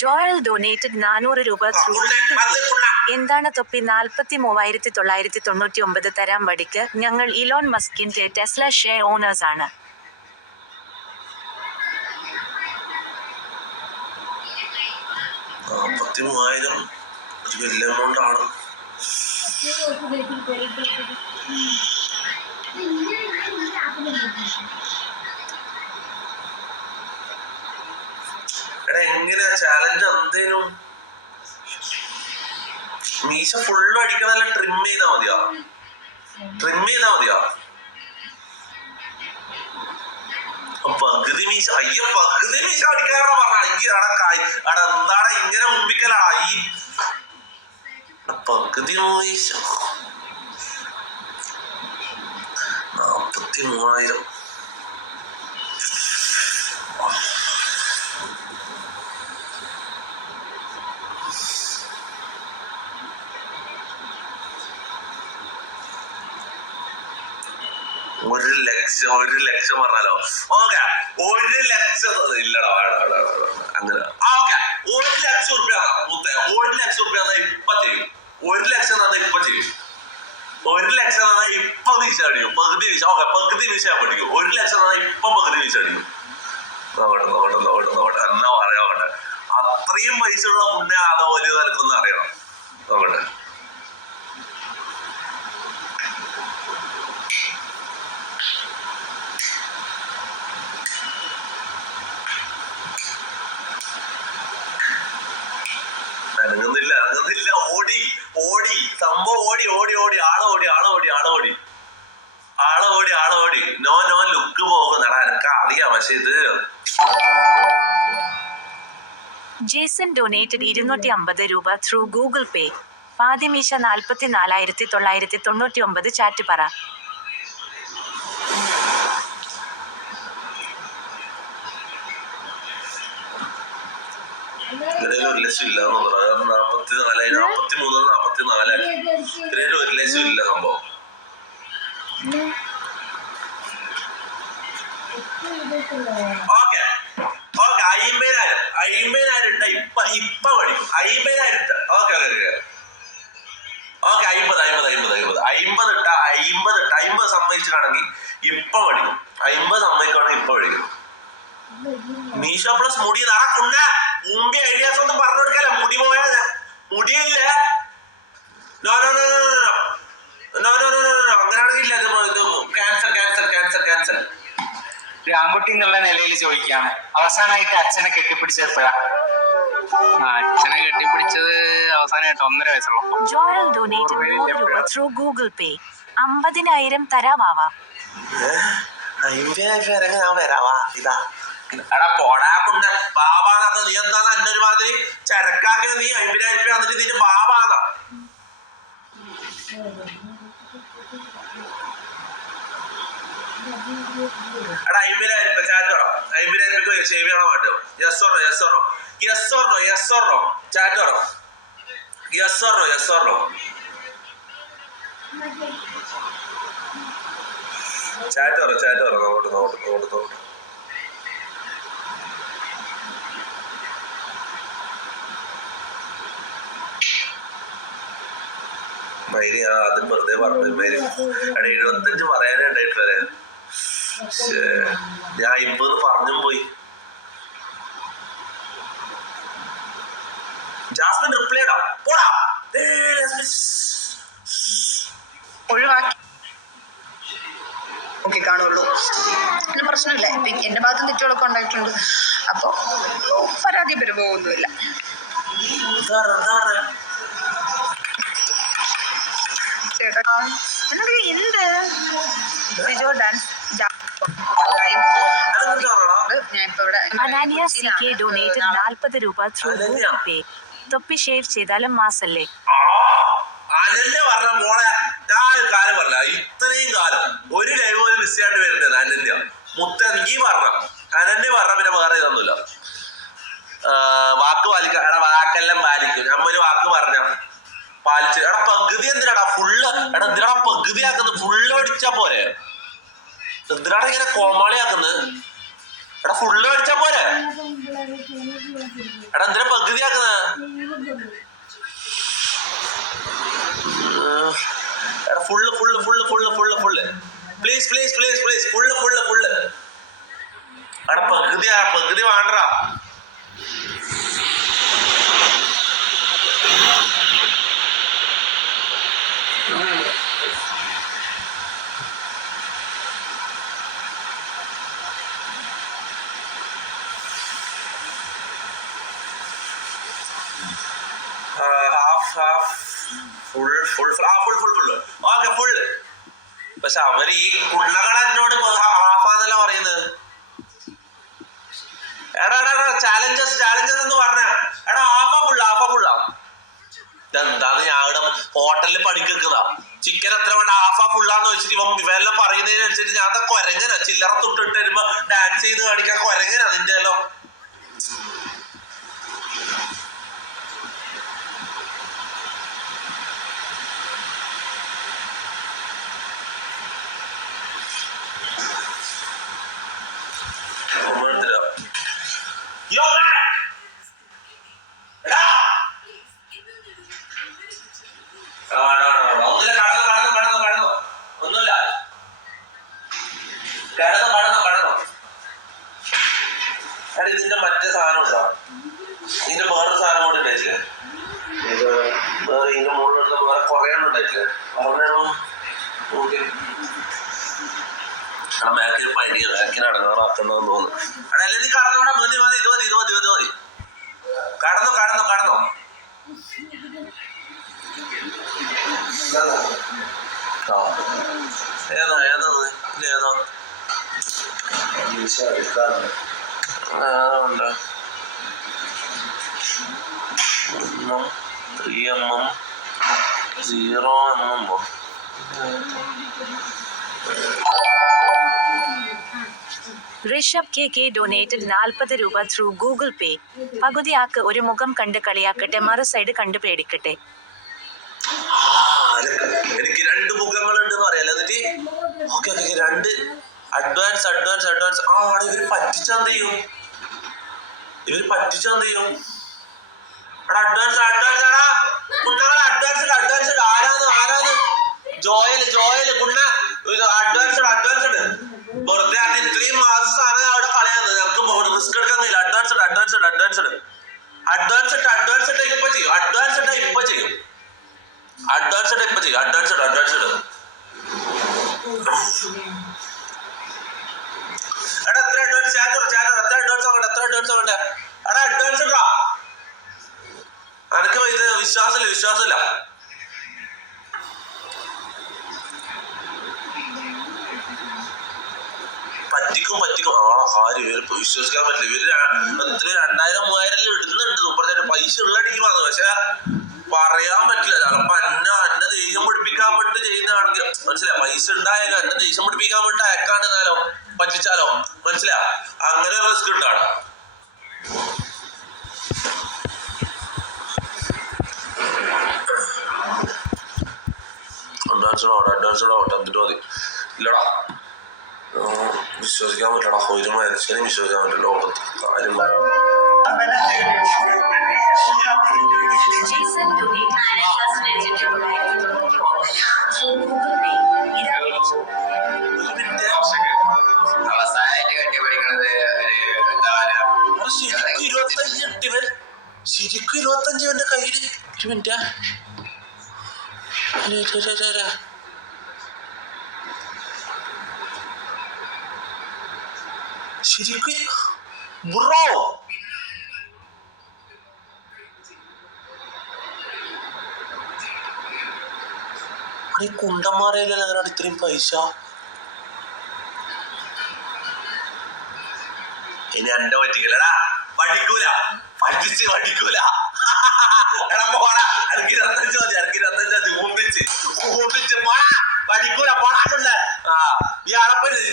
Joel donated 400 രൂപ through. എന്താണ് തൊപ്പി? 43,999 തരാം വടിക്ക്. ഞങ്ങൾ ഇലോൺ മസ്കിന്റെ ടെസ്ല ഷെയർ ഓണേഴ്സ് ആണ്. എങ്ങനെയാ ചാലഞ്ച്? എന്തേലും മീശ ഫുള്ള് അടിക്കണല്ല, ട്രിം ചെയ്താ മതിയാ. പകുതി മീശ അടിക്കാനാണ് പറഞ്ഞ. എന്താണ് ഇങ്ങനെ മുമ്പിക്കലാ ഈ പകുതി മീശ? 43,000. ഒരു ലക്ഷം പറഞ്ഞാലോ? ഓക്കെ, 1,00,000 ഇല്ലടാ, അങ്ങനെ. ഓക്കെ, 1,00,000 റുപ്യ 1,00,000 റുപ്യ ഇപ്പൊ ചെയ്യും. 1,00,000 തന്നാ ഇപ്പൊ ചെയ്യും. 1,00,000 തന്നാ ഇപ്പൊ വീശ അടിക്കും. പകുതി വീശ. ഓക്കെ, പകുതി വീശ പഠിക്കും. 1,00,000 തന്നാ ഇപ്പൊ പകുതി വീശ അടിക്കും. നോക്കട്ടെ എന്നാ പറയാ. അത്രയും പൈസ ഉള്ള മുന്നേ ആളോ വലിയ നിലക്കൊന്നും അറിയണം. നോക്കട്ടെ. അനങ്ങുന്നില്ല. ഓടി സംഭവം ഓടി ആള് ഓടി. നോ ലുക്ക് പോകുന്നടാ, എനിക്ക് അറിയാം. പക്ഷെ ഇത് ജേസൺ ഡൊനേറ്റഡ് 250 രൂപ ത്രൂ ഗൂഗിൾ പേ. പാതിമീശ 44,999 ചാറ്റ് പറ. ഇതിൽ 1,00,000 ഇല്ല. 43, 44 ഇതിൽ 1,00,000 ഇല്ല സംഭവം. ഓക്കെ, 50,000 ഇട്ട ഇപ്പൊ പഠിക്കും. 50,000 ഇട്ട. ഓക്കെ, 50 സമ്മതിച്ചിട്ടാണെങ്കിൽ ഇപ്പൊ പഠിക്കും. 50 സമ്മതിക്കുകയാണെങ്കിൽ ഇപ്പൊ പഠിക്കും. മീഷോ പ്ലസ് മുടി നടക്കുന്ന മുമ്പേ ഐഡിയാസ് ഒന്നും പറഞ്ഞു കൊടുക്കല. മുടി പോയാ മുടിയില്ല. അങ്ങനെയാണെങ്കില്ല. ക്യാൻസൽ. ഒരു ആൺകുട്ടി എന്നുള്ള നിലയിൽ ചോദിക്കുകയാണ്, അവസാനമായിട്ട് അച്ഛനെ കെട്ടിപ്പിടിച്ചപ്പോഴാ? അച്ഛനെ കെട്ടിപ്പിടിച്ചത് അവസാനമായിട്ട് 1.5 വയസ്സുള്ളപ്പോ. ജോയൽ ഡൊനേറ്റഡ് 100 രൂപ ത്രൂ ഗൂഗിൾ പേ. 50,000 തരാവാ. 50,000 ഞാൻ വരാവാ. ഇതാ എടാ പോടാക്കുണ്ട് ബാബാന്നൊക്കെ. നീ എന്താന്ന് എന്റെ ഒരു മാതിരി ചരക്കാക്കിയ നീ 50,000 രൂപ വന്നിട്ട് നിന്റെ ബാബാന്നാ. എടാ 50,000 രൂപ ചാറ്റ് വേണം. 50,000 രൂപ സേവ് ചെയ്യണം വേണ്ടോ? യെസ് ഓർണോ ചാറ്റ് വേണം. യെസ് ഓർണോ ചാറ്റ് പറ. നോട്ട്. മൈരി ആദ്യം വെറുതെ പറഞ്ഞു. മൈരി എടാ 75 പറയാനേ ഉണ്ടായിട്ടില്ലേ? ഞാൻ 50 പറഞ്ഞും പോയി. ജാസ്മിൻ റിപ്ലൈ ഇടാം. പോടാ ഒഴിവാക്കി ഓക്കെ കാണുള്ളൂ. പിന്നെ പ്രശ്നമില്ല. എന്റെ ഭാഗത്തും തെറ്റുകളൊക്കെ ഉണ്ടായിട്ടുണ്ട്. അപ്പൊ പരാതി പരിഭവമൊന്നുമില്ല. എന്നോട് എന്ത് Sijo dance Ananya CK donated 40 രൂപ ത്രൂ ഗൂഗിൾ പേ. തൊപ്പി ഷേവ് ചെയ്താലും മാസല്ലേ? അനന്യ പറഞ്ഞ മോളെ ഞാൻ കാര്യം പറഞ്ഞ. ഇത്രയും കാലം ഒരു ലൈവ് പോലും മിസ് ചെയ്യാണ്ട് വരുന്നത് അനന്യ. നീ പറഞ്ഞ അനന്യ പറഞ്ഞ പിന്നെ വേറെ ഇതൊന്നുമില്ല. വാക്ക് പാലിക്ക. എടാ വാക്കെല്ലാം പാലിക്കും. നമ്മൊരു വാക്ക് പറഞ്ഞ പാലിച്ച്. എടാ പകുതി എന്തിനാടാ ഫുള്ള്? എന്തിനാടാ പകുതി ആക്കുന്നത്? ഫുള്ള് അടിച്ചാ പോരെ? എന്തിനാടാ ഇങ്ങനെ കോമാളി ആക്കുന്നത്? എടാ ഫുള്ള് അടിച്ചാ പോരെ? എടാ എന്തിനാ പകുതിയാക്കുന്നത്? എടാ ഫുള്ള് പ്ലീസ് ഫുള്ള് എടാ പകുതി വേണ്ടടാ. Full okay full. പക്ഷെ അവര് ഈ കുള്ളകൾ എന്നോട് ഹാഫാന്നല്ല പറയുന്നത്. എടാ ചാലഞ്ചസ് എന്ന് പറഞ്ഞ എടാ ഹാഫാ ഫുള്ളാ. ഇതെന്താന്ന് ഞാൻ ഇവിടെ ഹോട്ടലിൽ പണിക്കെക്കുന്നതാ. ചിക്കൻ എത്ര വേണ്ട ഹാഫാ ഫുള്ളാന്ന് വെച്ചിട്ട് ഇവെല്ലാം പറയുന്നതിനനുസരിച്ച് ഞാൻ കൊരങ്ങനാ. ചില്ലറ തൊട്ടിട്ട് വരുമ്പോ ഡാൻസ് ചെയ്ത് കാണിക്കാൻ കൊരങ്ങനാ നിന്റെ എല്ലാം. ഒന്നുമില്ല കടന്നു. എടാ ഇതിന്റെ മറ്റേ സാധനം ഉണ്ടോ? ഇതിന്റെ വേറെ സാധനം കൂടെ ഉണ്ടായിട്ടില്ലേ? വേറെ ഇതിന്റെ മുകളിലുള്ള വേറെ കുറെ എണ്ണം ഉണ്ടായിട്ടില്ലേ? മേക്കിൽ പനി മേക്കിന് അടങ്ങാറാക്കണ്ടെന്ന് തോന്നുന്നു. എടാ അല്ലെങ്കിൽ നീ കടന്നോടാ. മതി ഇത് മതി. കടന്നോ. ഏതോ ഉണ്ട് 3mm 0mm. Rishabh K donated 40 രൂപ ത്രൂ ഗൂഗിൾ പേ. പകുതിയാക്ക് ഒരു മുഖം കണ്ട് കളിയാക്കട്ടെ, മറു സൈഡ് കണ്ട് പേടിക്കട്ടെ. എനിക്ക് 2 മുഖങ്ങളുണ്ടെന്ന് അറിയാലോ. എന്നിട്ട് ഓക്കെ 2 അഡ്വാൻസ്. ഇവര് പറ്റിച്ചാന്ത് ചെയ്യും? അഡ്വാൻസ് ആരാന്ന്? ജോയല് കുണ്ണ അഡ്വാൻസ് വെറുതെ ഇത്രയും മാസം സാധനം അവിടെ കളയാന്ന്. ഞങ്ങൾക്ക് റിസ്ക് എടുക്കുന്നില്ല. അഡ്വാൻസ് ഇട്ട ഇപ്പൊ ചെയ്യും. എടാ എത്ര അഡ്വാൻസ്? എത്ര അഡ്വാൻസ് വേണ്ട? എടാ അഡ്വാൻസ് ഇടാ. അനക്ക് ഇത് വിശ്വാസമില്ല. പറ്റിക്കും ആളെ കാര്യം ഇവര് വിശ്വസിക്കാൻ പറ്റില്ല. ഇവര് 2000-3000 ഇടുന്നുണ്ട്. സൂപ്പർ പൈസ ഉള്ളടിക്ക് വന്നു. പക്ഷെ പറയാൻ പറ്റില്ല. ചിലപ്പോ എന്നെ ദേഷ്യം പിടിപ്പിക്കാൻ വേണ്ടി ചെയ്യുന്നതാണെങ്കിൽ മനസ്സിലായി. പൈസ ഉണ്ടായാലും എന്നെ ദേഷ്യം പിടിപ്പിക്കാൻ വേണ്ടി അയക്കാണ്ടെന്നാലോ പറ്റിച്ചാലോ മനസ്സിലാ. അങ്ങനെ റിസ്ക് ഉണ്ടാണ്. അഡ്വാൻസ് എന്നിട്ട് മതി. ഇല്ലടാ വിശ്വസിക്കാൻ പറ്റടാ. ഒരു മനുഷ്യനും വിശ്വസിക്കാൻ പറ്റില്ല ലോകത്ത്. കാര്യം അവസാനമായിട്ട് കെട്ടിപ്പിടിക്കണത് ശരിക്കും 25 എന്റെ കയ്യില്. ഒരു മിനിറ്റാ. ശരിക്കും ബ്രോ കുണ്ടന്മാരയിലല്ല അതിനാണ് ഇത്രയും പൈസ. ഇനി എന്റെ പറ്റിക്കലടാ. പഠിക്കൂല എടാ പോടാ. എനിക്ക് 25 മതി. ഊമ്പിച്ച് പോടാ. പഠിക്കൂല പോടാക്കുള്ള.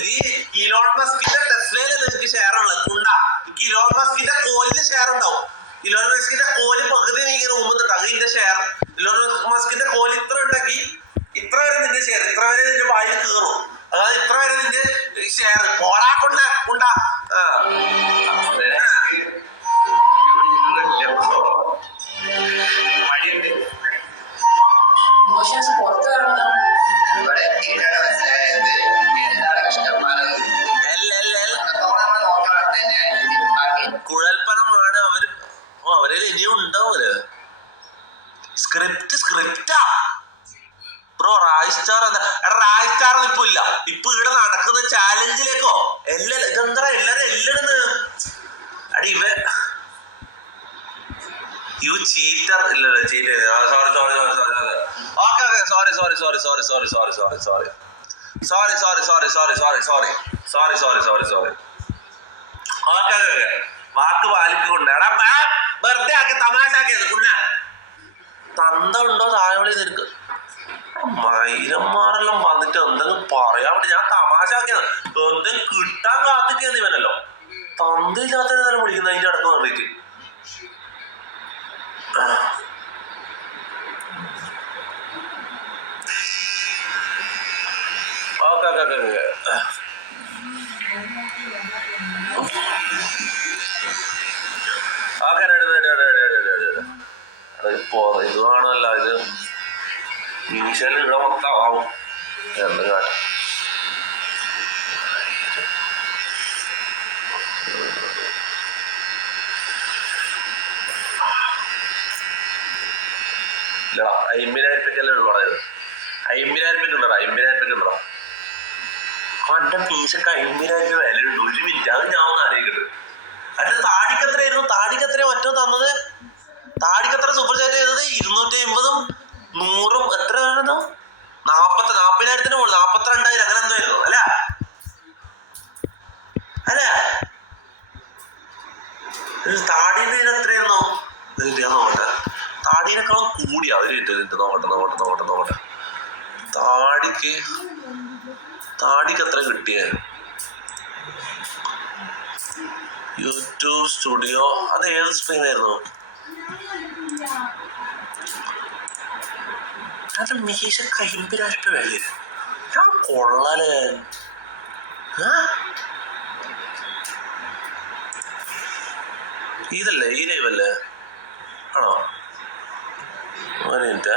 നീ ഇലോൺ മസ്കിന്റെ ടെസ്ലയില് നിനക്ക് ഷെയർ ഉള്ളത് കുണ്ട. എനിക്ക് ഇലോൺ മസ്കിന്റെ കോലിന് ഷെയർ ഉണ്ടാവും. ഇലോൺ മസ്കിന്റെ കോല് പകുതി നീ ഇങ്ങനെ ഊമ്പുന്നുണ്ടാവും. ഇതിന്റെ ഷെയർ ഇലോൺ മസ്കിന്റെ കോല് ഇത്ര ഉണ്ടെങ്കിൽ ഇത്ര വരെ നിന്റെ ഷെയർ, ഇത്ര വരെ നിന്റെ വായിൽ കയറും. അതായത് ഇത്ര വരെ നിന്റെ ഷെയർ പോടാക്കുണ്ട. ചീറ്റർ ഇല്ലല്ലോ cheat sorry sorry sorry sorry okay okay sorry sorry sorry sorry sorry sorry sorry sorry sorry sorry sorry sorry sorry sorry sorry sorry sorry sorry okay okay വാക്ക് പാലിക്കൊണ്ട് എടാ വെറുതെ ആക്കി തമാശ ആക്കിയത് പുണ്ണ തന്ത ഉണ്ടോ താഴെ നിനക്ക് മൈരന്മാരെല്ലാം വന്നിട്ട് എന്തെങ്കിലും പറയാൻ വേണ്ടി ഞാൻ തമാശ ആക്കിയത് എന്തെങ്കിലും കിട്ടാൻ കാത്തിക്കുന്നത് ഇവനല്ലോ തന്തയില്ലാത്തതിനെ തന്നെ വിളിക്കുന്നത് അതിന്റെ അടുത്ത് വന്നിട്ട് ഓക്കെ ഓക്കെ ഓക്കെ ഓക്കെ ഇപ്പോ ഇത് കാണുമല്ല ഇത് മീശയിൽ ഇവിടെ മൊത്തം ആവും എന്ത് കാട്ടും ഇല്ലടാ 50,000 രൂപയ്ക്കല്ലേ ഉള്ളൂടാ ഇത് 50,000 രൂപയ്ക്ക് ഉള്ളടാ 50,000 രൂപയ്ക്ക് ഉള്ളടാ അവന്റെ മീശക്ക് 50,000 രൂപ വിലയുണ്ട് 1 മിനിറ്റ് അത് ഞാൻ ഒന്ന് അറിയിക്കട്ടെ അല്ല താടിക്കത്രയായിരുന്നു താടിക്കത്രയോ മറ്റോ തന്നത് താടിക്കത്ര സൂപ്പർ ചാറ്റ് ചെയ്തത് 250 100 എത്ര വേണോ 40,000 മുകളിൽ 42,000 അങ്ങനെ എന്തോ ആയിരുന്നു അല്ല അല്ല താടിന്റെ ഇതിന് എത്രയായിരുന്നോ ഞാൻ നോക്കട്ടെ താടിനേക്കാളും കൂടിയാ ഒരു മിനിറ്റ് നോക്കട്ടെ താടിക്ക് എത്ര കിട്ടിയേ യൂട്യൂബ് സ്റ്റുഡിയോ അത് ഏത് സ്ട്രീം ആയിരുന്നു അത് മീശക്ക് 50,000 രൂപ വില ഞാൻ കൊള്ളാലേ ഇതല്ലേ ഈ ലൈവല്ലേ ആണോ ഒരു മിനിറ്റ്